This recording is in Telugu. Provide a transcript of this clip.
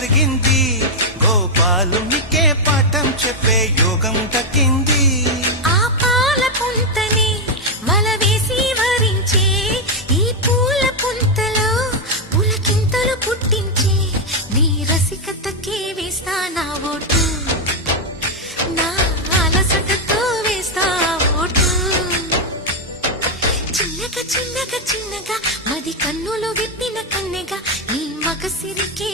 జరిగింది, గోపాలునికే పాఠం చెప్పే యోగం దక్కింది. ఆ పాల పుంతని వల వేసి వరించే ఈ పూల పుంతలో పులకింతలు పుట్టించే నీ రసికతకే వేస్తా నా ఓటు, నా అలసటతో వేస్తా ఓటు. చిన్నగా చిన్నగా చిన్నగా మది కన్నులు విప్పిన కన్నెగా నీ మగసిరికే